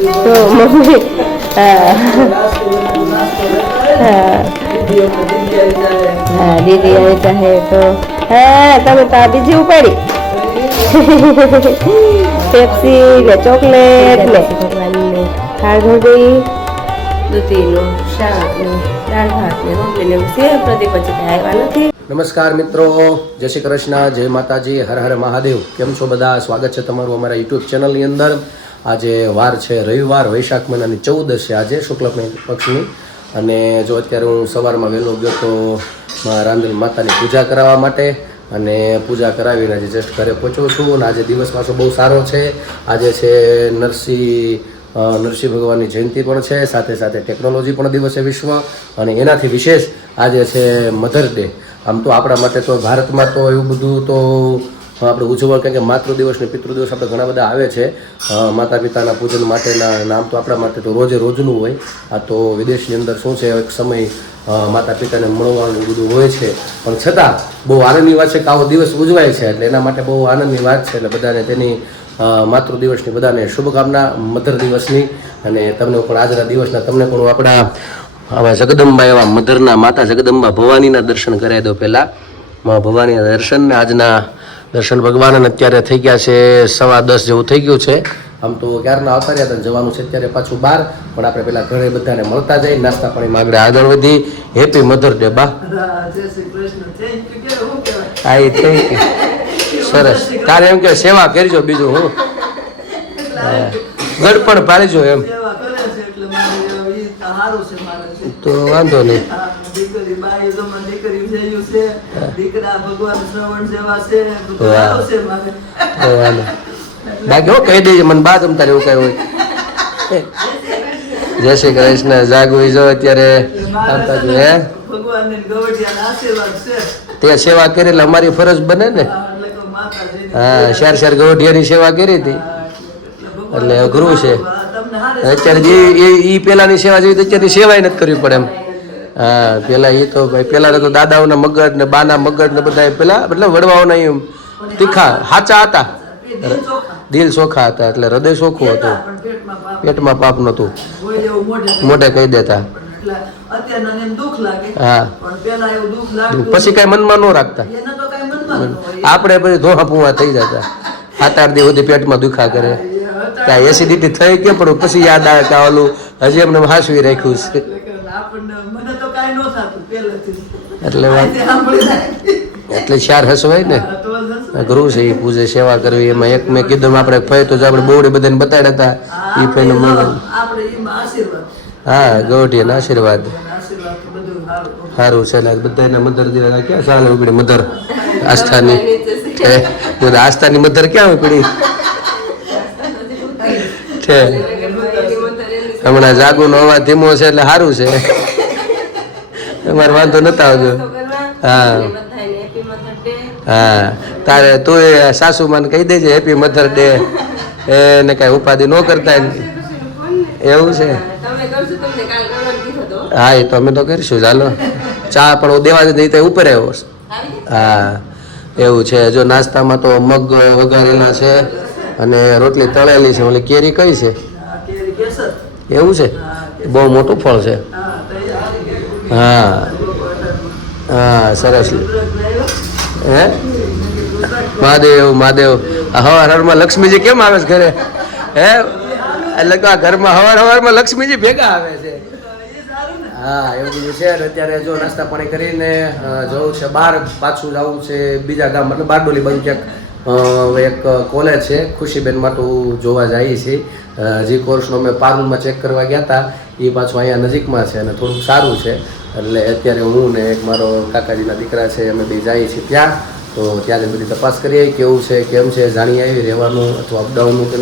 તો મમ્મી દીદી આવી ચાહે તો તમે તો આ બીજી ઉપાડી પેપ્સી ને ચોકલેટ ને ભગવાનને થાળ ધોઈ દૂધીનું શાક ને દાળ ભાત ને રોટલી ને સેવ પ્રદીપ પછી આવ્યા નથી. નમસ્કાર મિત્રો, જય શ્રી કૃષ્ણ, જય માતાજી, હર હર મહાદેવ. કેમ છો બધા? સ્વાગત છે તમારું અમારા યુટ્યુબ ચેનલની અંદર. આજે વાર છે રવિવાર, વૈશાખ મહિનાની 14 છે આજે શુક્લ પક્ષની. અને જો અત્યારે હું સવારમાં વહેલો ગયો તો રાંદેલ માતાની પૂજા કરાવવા માટે, અને પૂજા કરાવીને આજે જસ્ટ ઘરે પહોંચ્યો છું. અને આજે દિવસ પાછો બહુ સારો છે. આજે છે નરસિંહ ભગવાનની જયંતિ પણ છે, સાથે સાથે ટેકનોલોજી પણ દિવસ છે વિશ્વ. અને એનાથી વિશેષ આજે છે મધર ડે. આમ તો આપણા માટે તો ભારતમાં તો એવું બધું તો આપણે ઉજવવા, કારણ કે માતૃ દિવસ ને પિતૃ દિવસ આપણે ઘણા બધા આવે છે માતા પિતાના પૂજન માટેના. નામ તો આપણા માટે તો રોજે રોજનું હોય. આ તો વિદેશની અંદર શું છે, એક સમય માતા પિતાને મળવાનું બધું હોય છે, પણ છતાં બહુ આનંદની વાત છે કે આવો દિવસ ઉજવાય છે. એટલે એના માટે બહુ આનંદની વાત છે. એટલે બધાને તેની માતૃ દિવસની બધાને શુભકામના, મધર દિવસની. અને તમને પણ આજના દિવસના તમને પણ આપણા આવા જગદંબા એવા મધરના માતા જગદંબા ભવાનીના દર્શન કરાવી દો. પહેલાં ભવાનીના દર્શન, આજના દર્શન ભગવાન. અને અત્યારે થઈ ગયા છે 10:15 જેવું થઈ ગયું છે. આમ તો ક્યારના આવતા રહ્યા હતા, જવાનું છે અત્યારે પાછું બહાર. પણ આપણે પેલા ઘરે બધાને મળતા જઈએ, નાસ્તા પાણીમાં આગળ વધી. હેપી મધર ડે બા. હા, થેન્ક યુ. સરસ. તારે એમ કે સેવા કરજો, બીજું હું ગડપણ પાડજો એમ તો વાંધો નહીં. બાકી હું કહી દેજે મને, બાદ તારે એવું કઈ હોય. જય શ્રી કૃષ્ણ. જાગવી જો અત્યારે હે તે સેવા કરી એટલે અમારી ફરજ બને ને. હા, 4 ગૌઢિયાની સેવા કરી હતી એટલે અઘરું છે. અત્યારે જે એ પેલાની સેવા જેવી અત્યારની સેવાય નથી કરવી પડે એમ. હા, પેલા એ તો ભાઈ પેલા તો દાદાઓના મગજ ને બાના મગજ ને બધા પેલા મતલબ વડવાઓના એમ તીખા સાચા હતા, દિલ ચોખ્ખા હતા, એટલે હૃદય ચોખ્ખું હતું, પેટમાં પાપ નહોતું, મોઢે કહી દેતા. હા, પછી કઈ મનમાં ન રાખતા. આપણે પછી ધોહા પુવા થઈ જતા. 7-8 દિવસ સુધી પેટમાં દુખા કરે, ત્યાં એસિડિટી થઈ કે પણ પછી યાદ આવે કે ઓલું હજી એમને હાસવી રાખ્યું છે. એટલે 4 હસવાય ને, ગુરુ છે એ પૂજે સેવા કરવી. એમાં એક મેં કીધું આપણે ફઈ તો આપણે બોવડે બધાને બતાડ્યા હતા એ ફઈને હા ગૌઢીના આશીર્વાદ સારું છે. બધાના મધર દીવા ક્યાં ચાલે ઉપડી મધર આસ્થાની આસ્થાની મધર ક્યાં ઉપડી છે. હમણાં જાગુનો અવાજ ધીમો છે એટલે સારું છે, તમારે વાંધો નતા આવજો. હા હા, તારે તું સાસુમાને કહી દેજે હેપી મધર ડે. એને કઈ ઉપાધિ ન કરતા એવું છે. હા, એ તો અમે તો કરીશું. ચાલો, ચા પણ હું દેવા જઈ ત્યાં ઉપર આવ્યો. હા, એવું છે. જો નાસ્તામાં તો મગ વઘારેલા છે અને રોટલી તળેલી છે. ઓલી કેરી કઈ છે? એવું છે, બહુ મોટું ફળ છે. હા હા, સરસ. હે મહાદેવ મહાદેવ. હવારમાં લક્ષ્મીજી કેમ આવે છે ઘરે? હે એટલે કે ઘરમાં હવારમાં લક્ષ્મીજી ભેગા આવે છે. હા, એવું બધું છે. અત્યારે જો નાસ્તા પાણી કરીને જવું છે બહાર, પાછું જવું છે બીજા ગામ, મતલબ બારડોલી બાજુ ક્યાંક એક કોલેજ છે, ખુશીબેન માટું જોવા જઈએ છીએ. જે કોર્સનો અમે પારુલમાં ચેક કરવા ગયા હતા એ પાછું અહીંયા નજીકમાં છે અને થોડુંક સારું છે. એટલે અત્યારે હું ને એક મારો કાકાજીના દીકરા છે, અમે બે જઈએ છીએ ત્યાં. તો ત્યારે બધી તપાસ કરીએ કેવું છે, કેમ છે, જાણી આવી રહેવાનું અથવા અપડાઉનનું કે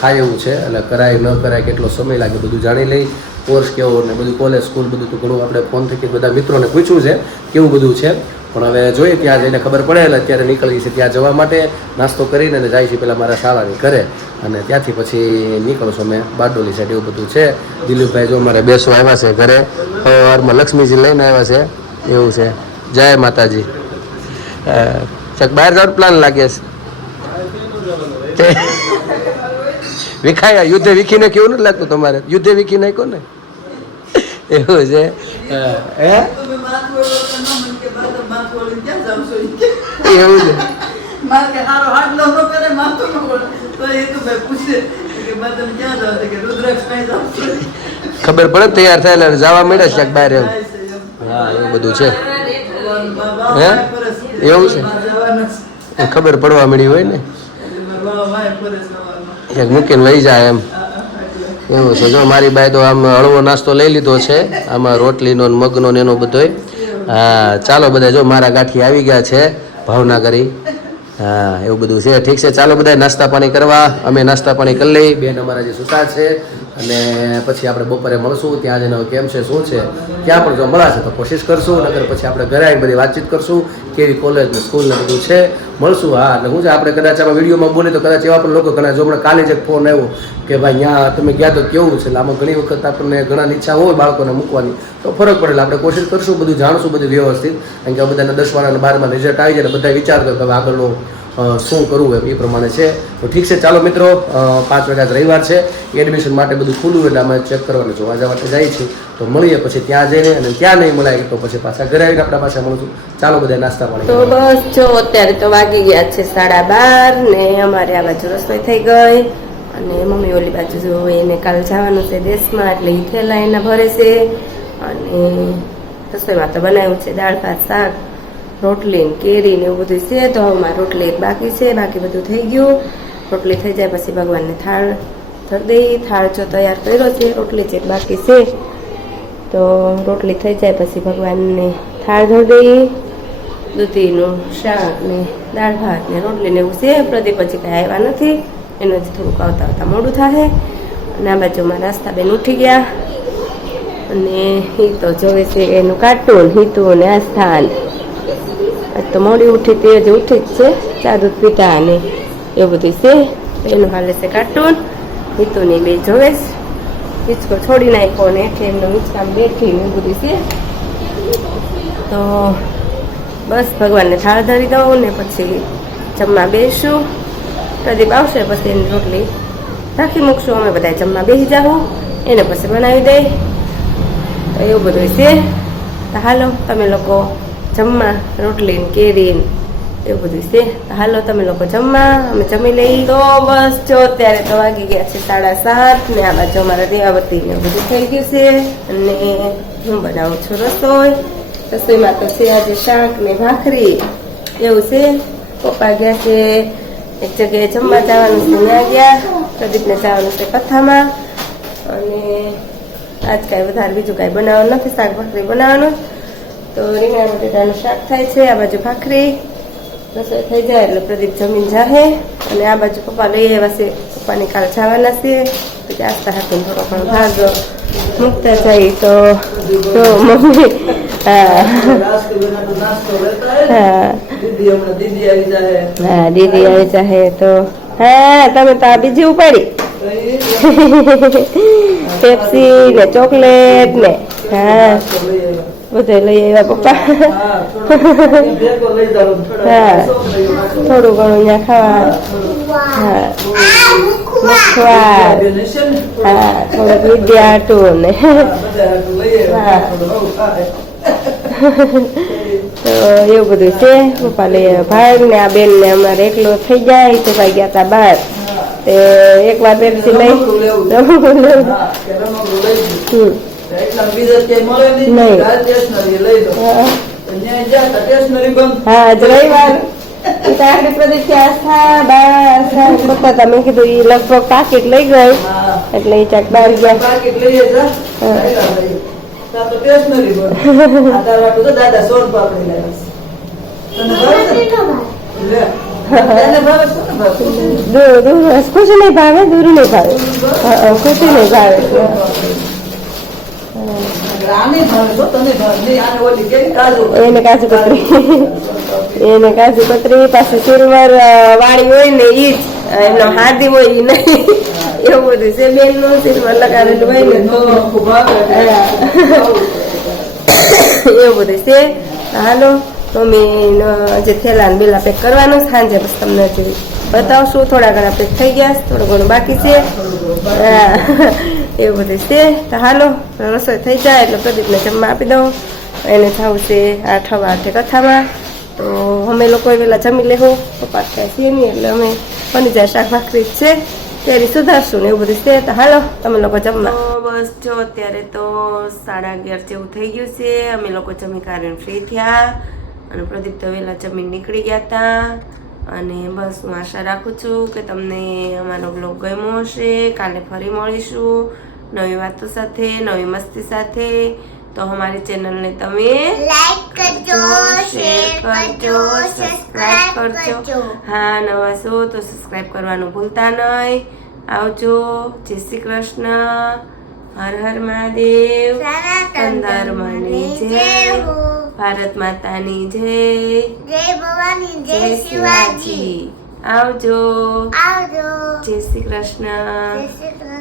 થાય એવું છે. એટલે કરાય ન કરાય, કેટલો સમય લાગે, બધું જાણી લઈ. કોર્સ કેવો ને બધું, કોલેજ સ્કૂલ બધું તો ઘણું આપણે ફોનથી બધા મિત્રોને પૂછ્યું છે કેવું બધું છે. પણ હવે જોઈએ ત્યાં જઈને ખબર પડે. એટલે અત્યારે નીકળીએ છીએ ત્યાં જવા માટે. નાસ્તો કરીને જાય છે પેલા મારા શાળાની ઘરે, અને ત્યાંથી પછી નીકળશું અમે બારડોલી સાઈડ. એવું બધું છે. દિલીપભાઈ જો અમારે બેસવા આવ્યા છે ઘરે, સવારમાં લક્ષ્મીજી લઈને આવ્યા છે. એવું છે. જય માતાજી. બહાર જવાનું પ્લાન લાગે છે. વિખાયા યુદ્ધે વિખીને કેવું નથી લાગતું તમારે યુદ્ધે વિખી નાખો ને એવું છે હે એવું છે ખબર પડે તૈયાર થાય એટલે જવા મળે છે બહાર એમ હા એવું બધું છે હે એવું છે ખબર પડવા મળી હોય ને ક્યાંક મૂકીને વહી જાય એમ એવું છે જો મારી બાઈ તો આમ હળવો નાસ્તો લઈ લીધો છે આમાં રોટલીનો ને મગનો ને એનો બધોય હા ચાલો બધા જો મારા ગાંઠી આવી ગયા છે ભાવનગરી હા એવું બધું છે ઠીક છે ચાલો બધા નાસ્તા પાણી કરવા અમે નાસ્તા પાણી કરી લઈ બેન અમારા જે સુતા છે અને પછી આપણે બપોરે મળશું ત્યાં જઈને કેમ છે શું છે ક્યાં પણ જો મળાશે તો કોશિશ કરશું નકર પછી આપણે ઘરે આવીને બધી વાતચીત કરશું કેવી કોલેજ ને સ્કૂલ ને બધું છે મળશું હા એટલે શું છે આપણે કદાચ આમાં વિડીયોમાં બોલીએ તો કદાચ એવા પણ લોકો ઘણા જો હમણાં કાલે જ એક ફોન આવ્યો કે ભાઈ ત્યાં તમે ગયા તો કેવું છે એટલે આમાં ઘણી વખત આપણને ઘણા ઈચ્છા હોય બાળકોને મૂકવાની તો ફરક પડે એટલે આપણે કોશિશ કરશું બધું જાણશું બધું વ્યવસ્થિત કારણ કે બધાને 10 અને 12માં રિઝલ્ટ આવી જાય બધા વિચાર કરે કે હવે આગળનો શું કરવું એમ એ પ્રમાણે છે તો ઠીક છે ચાલો મિત્રો 5 વાગ્યા રવિવાર છે એડમિશન માટે બધું ખુલ્લું એટલે અમે ચેક કરવાનું જોવા જવા માટે જાય છે તો મળીએ પછી ત્યાં જઈને અને ત્યાં નહીં મળાય તો પછી પાછા ઘરે આવીને આપણા પાસે મળશું ચાલો બધા નાસ્તા પાણી તો બસ જો અત્યારે તો વાગી ગયા છે 12:30 ને અમારે આ બાજુ રસોઈ થઈ ગઈ અને મમ્મી ઓલી બાજુ જો એને કાલ જવાનું છે દેશમાં એટલે ઈ થેલા એના ભરે છે અને રસોઈમાં તો બનાવ્યું છે દાળ ભાત શાક રોટલી ને કેરી ને એવું બધું છે તો હવે મારી રોટલી એક બાકી છે બાકી બધું થઈ ગયું રોટલી થઈ જાય પછી ભગવાનને થાળ ધરી દઈ થાળ જો તૈયાર કર્યો છે રોટલી જ એક બાકી છે તો રોટલી થઈ જાય પછી ભગવાનને થાળ ધરી દઈ દૂધીનું શાક ને દાળ ભાત ને રોટલી ને એવું છે પ્રદીપ હજી કાંઈ આવ્યા નથી એનું હજી થોડુંક આવતા મોડું થાય અને આ બાજુમાં નાસ્તા બેન ઉઠી ગયા અને એ તો જોવે છે એનું કાર્ટૂન હિતુ ને આસ્થાન તો મોડી ઉઠી તે હજી ઉઠી જ છે ચા દૂધ પીતા અને એવું બધું છે એનું હાલે છે કાર્ટૂન હિતુની બે જોવે હિંચકો છોડી નાખ્યો ને એટલે એમનો હિંચકામ બેઠી ને એવું બધું છે તો બસ ભગવાનને થાળ ધરી દઉં ને પછી જમવા બેસું પ્રદીપ આવશે પછી એની રોટલી રાખી મૂકશું અમે બધા જમવા બેસી જાઉં એને પછી બનાવી દઈ તો એવું બધું છે તો હાલો તમે લોકો જમવા રોટલી ને કેરી ને એવું બધું છે તો હાલો તમે લોકો જમવા અમે જમી લઈ તો બસ જો અત્યારે તો વાગી ગયા છે 7:30 ને આ બાજુ અમારા દેવાવતી ને બધું થઈ ગયું છે અને હું બનાવું છું રસોઈમાં તો છે આજે શાક ને ભાખરી એવું છે પપ્પા ગયા છે એક જગ્યાએ જમવા જવાનું છે ત્યાં ગયા પ્રદીપને જવાનું છે કથામાં અને આજ કાંઈ વધારે બીજું કાંઈ બનાવવાનું નથી શાક ભાખરી બનાવવાનું તો રીંગણા બટેટાનું શાક થાય છે આ બાજુ ભાખરી રસોઈ થઈ જાય એટલે પ્રદીપ જમીન જાહે અને આ બાજુ પપ્પા લઈ આવ્યા છે પપ્પાની કાલ જવાના છે પછી આસ્તા હાથીને થોડો ઘણો ભાગ મૂકતા જાય તો મમ્મી હા દીદી આવી જાય તો હા તમે તો આ બીજી ઉપાડી પેપ્સી ને ચોકલેટ ને હા બધું લઈ આવ્યા પપ્પા હા થોડું ઘણું અહીંયા ખાવા હા મખવા હા થોડુંક વિદ્યા હતું ને હા તો એવું બધું છે પપ્પા લઈ આવ્યા ભાઈ ને આ બેન ને અમારે એકલો થઈ જાય તો ભાઈ ગયા હતા બહાર તે એક વાર પેપ્સી લઈ હા રવિવાર પ્રદેશ તમે કીધું એ લગભગ પાકીટ લઈ ગઈ એટલે એ ચાક બહાર ગયા ખુશી નહીં ભાવે દૂર નહીં ભાવે ખુશી નહીં ભાવે એને કાજુ કતરી પાછી સિલ્વર વાળી હોય ને ઈ જ એમનો હાદી હોય ઈ નહીં એવું બધું છે બેન નું સિલ્વર લગાવેલું હોય ને એવું બધું છે હાલો મમ્મી જે થેલા ને બેલા પેક કરવાનું સાંજે બસ તમને બતાવશું. થોડા ઘણા આપણે થઈ ગયા છે, થોડું ઘણું બાકી છે. હા, એવું બધું છે. તો હાલો રસોઈ થઈ જાય એટલે પ્રદીપને જમવા આપી દઉં. એને થવું છે 8:08 કથામાં. તો અમે લોકો પેલા જમી લેવું. પપ્પા કાંઈ છે નહીં એટલે અમે બની જાય શાક ભાખરી જ છે ત્યારે સુધારશું ને એવું બધું છે. તો હાલો તમે લોકો જમવા. બસ જો અત્યારે તો 11:30 જેવું થઈ ગયું છે. અમે લોકો જમી કાઢીને ફ્રી થયા અને પ્રદીપ તો વહેલા જમીન નીકળી ગયા હતા. અને બસ હું આશા રાખું છું કે તમને અમારો બ્લોગ ગમ્યો હશે. કાલે ફરી મળીશું નવી વાતો સાથે, નવી મસ્તી સાથે. તો અમારી ચેનલને તમે લાઈક કરજો, શેર કરજો, સબસ્ક્રાઇબ કરજો. હા, નવા છો તો સબસ્ક્રાઇબ કરવાનું ભૂલતા નહીં. આવજો. જય શ્રી કૃષ્ણ. હર હર મહાદેવ. સનાતન ધર્મની જય. ભારત માતાની જય. જય ભવાની, જય શિવાજી. આવજો. આવજો. જય શ્રી કૃષ્ણ. જય શ્રી કૃષ્ણ.